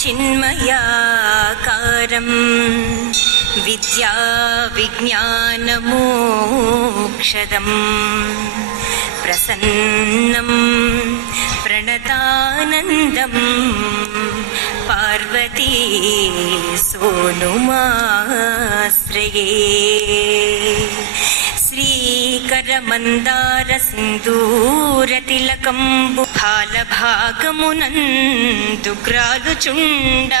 చిన్మయాకారం విద్యా విజ్ఞానమోక్షదం ప్రసన్నం ప్రణతానందం పార్వతీ సోనుమాశ్రయే. శ్రీకరమందార సింధూరతిలకంబు భాలభాగమునందు గ్రాలుచుండ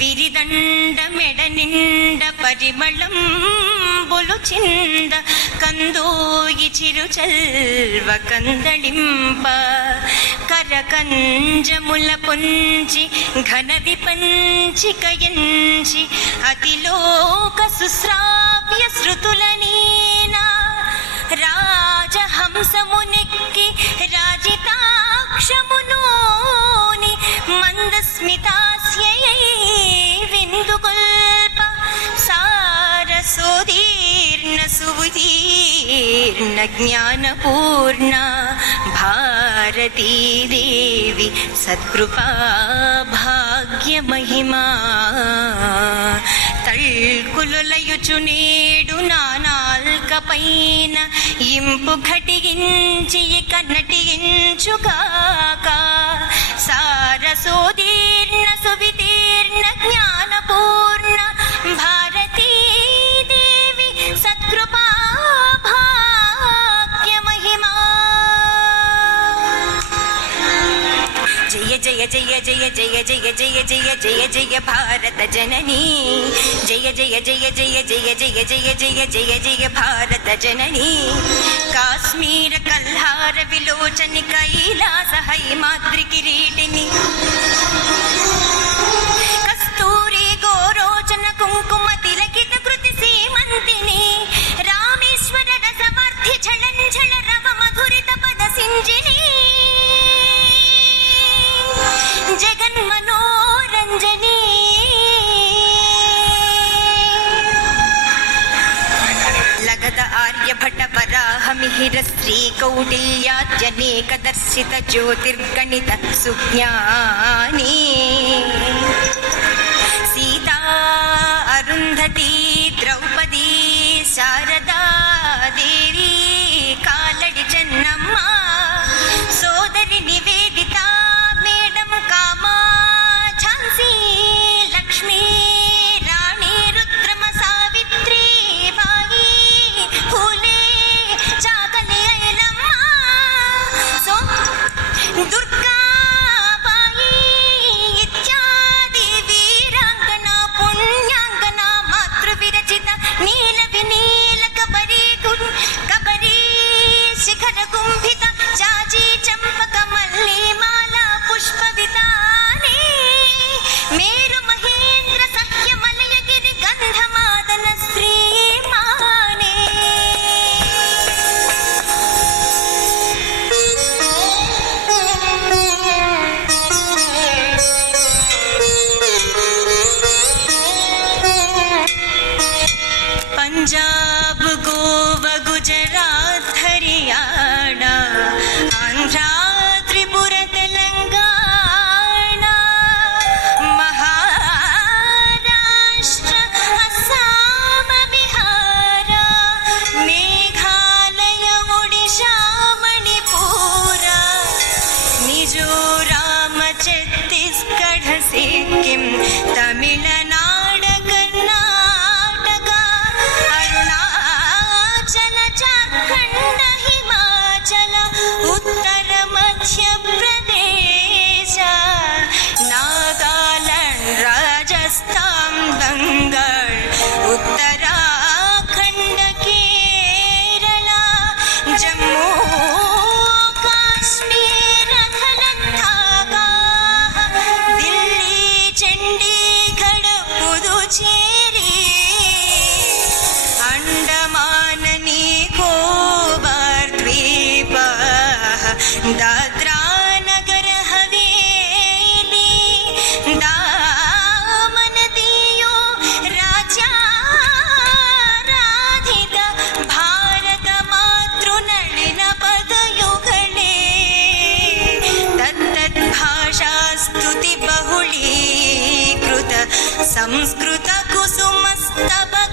విరిదండ మెడనిండ పరిమళంబులు చింద కందోయి చిరుచల్వ కందళింప కరకంజముల పొంచి ఘన విపంచికయంచి అతిలోక సుశ్రావ్య శృతులనీనా రాజహంసమునెక్కి రాజితాక్షమునోని మందస్మితాస్యయై విందుగొల్ప సారసోదీర్ణ సువిదీర్ణ జ్ఞానపూర్ణ భారతీదేవి సత్కృపా భాగ్యమహిమా. తల్కులులయుచు నేడు నానాల్క పైన ఇంపు ఘటించి ఇక నటించుగాక సారసోదీర్ణ సువిదీర్ణ జ్ఞానపూర్ణ భారతీదేవి సత్కృపా భాగ్యమహిమా. జయ జయ జయ జయ జయ జయ జయ జయ జయ జయ భారత జననీ జయ జయ జయ జయ జయ జయ జయ జయ జయ జయ భారత జననీ. కాశ్మీర కల్హార విలోచని కైలాస హైమాద్రి కిరీటిని కస్తూరి గోరోచన కుంకుమ తిలకిత కృతి సీమంతిని రామేశ్వర రసవార్థి ఝళంఝళ రవ మధురిత పద సింజిని జగన్మనోరంజని లగద ఆర్యభట వరాహ మిహిర శ్రీ కౌటిల్యాద్యనేక దర్శిత జ్యోతిర్గణిత సుజ్ఞాని సీతా అరుంధతి ద్రౌపదీ శారదా దేవి కాలడి చెన్నమ్మ సోదరి నివేదిత మేడం కామా ఝాన్సీ లక్ష్మీ రాణి రుద్రమ సావిత్రి బాయి ఫూలే చాకలి ఐలమ్మ సో దుర్గా బాయి సంస్కృత కుసుమస్తబక